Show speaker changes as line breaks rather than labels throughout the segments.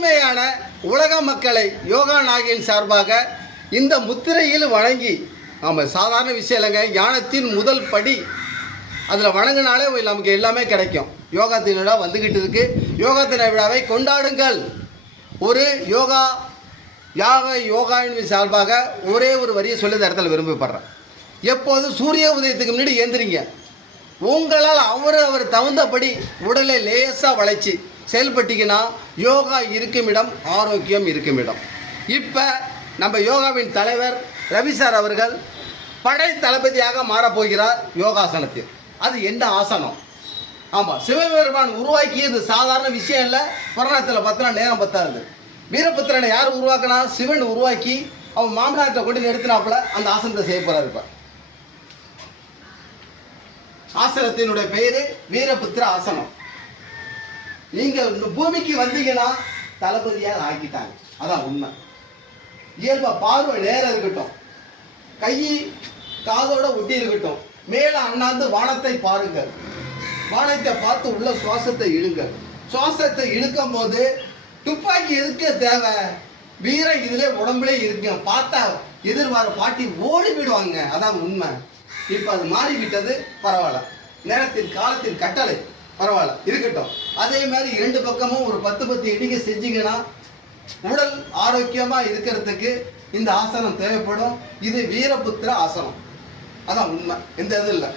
தூய்மையான உலக மக்களை யோகா நாகின் சார்பாக இந்த முத்திரையில் வணங்கி ஆமாம் சாதாரண விஷயம் இல்லைங்க ஞானத்தின் முதல் படி அதில் வணங்கினாலே நமக்கு எல்லாமே கிடைக்கும். யோகா திருவிழா வந்துக்கிட்டு இருக்கு. யோகா திருவிழாவை கொண்டாடுங்கள். ஒரு யோகா யாக யோகாவின் சார்பாக ஒரே ஒரு வரியை சொல்லி இந்த இடத்துல விரும்பப்படுறேன். எப்போது? சூரிய உதயத்துக்கு முன்னாடி ஏந்திரிங்க. உங்களால் அவர் அவர் தகுந்தபடி உடலை லேசாக வளைச்சி செயல்பட்டீங்கன்னா யோகா இருக்கும் இடம் ஆரோக்கியம் இருக்கும் இடம். இப்போ நம்ம யோகாவின் தலைவர் ரவி சார் அவர்கள் படை தளபதியாக மாறப்போகிறார் யோகாசனத்தில். அது என்ன ஆசனம்? ஆமாம் சிவபெருமான் உருவாக்கியது சாதாரண விஷயம் இல்லை. புராணத்தில் பார்த்தனா நேரம் பத்தாது. வீரபுத்திரனை யார் உருவாக்கினா? சிவன் உருவாக்கி அவன் மாமனார்கிட்ட கொண்டு நிறுத்தினாப்புல அந்த ஆசனத்தை செய்ய போகிறார் இப்போ. ஆசனத்தினுடைய பெயரு வீரபுத்திர ஆசனம். நீங்கள் பூமிக்கு வந்தீங்கன்னா தளபதியாக ஆக்கிட்டாங்க. அதான் உண்மை. இயல்பா பார்வை நேரம் இருக்கட்டும். கை காதோட ஒட்டி இருக்கட்டும். மேல அண்ணாந்து வானத்தை பாருங்கள். வானத்தை பார்த்து உள்ள சுவாசத்தை இழுங்க சுவாசத்தை இழுக்கும் போது துப்பாக்கி இருக்க தேவை? வீரம் இதுல உடம்புலே இருக்கு. பார்த்தா எதிர்வார பாட்டி ஓடி விடுவாங்க அதான் உண்மை. இப்போ அது மாறிவிட்டது பரவாயில்ல. நேரத்தின் காலத்தின் கட்டளை பரவாயில்ல இருக்கட்டும். அதே மாதிரி இரண்டு பக்கமும் ஒரு பத்து பத்து இடிக்க செஞ்சீங்கன்னா உடல் ஆரோக்கியமா இருக்கிறதுக்கு இந்த ஆசனம் தேவைப்படும். இது வீரபுத்திர ஆசனம். அதான் உண்மை. எந்த இது இல்லை.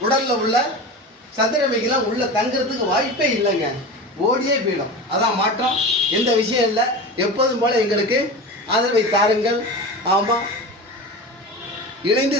உடல்ல உள்ள சந்திரமைகெல்லாம் உள்ள தங்குறதுக்கு வாய்ப்பே இல்லைங்க. ஓடியே போயிடும். அதான் மாற்றம். எந்த விஷயம் இல்லை. எப்போதும் போல எங்களுக்கு ஆதரவை தாருங்கள். ஆமாம் இணைந்து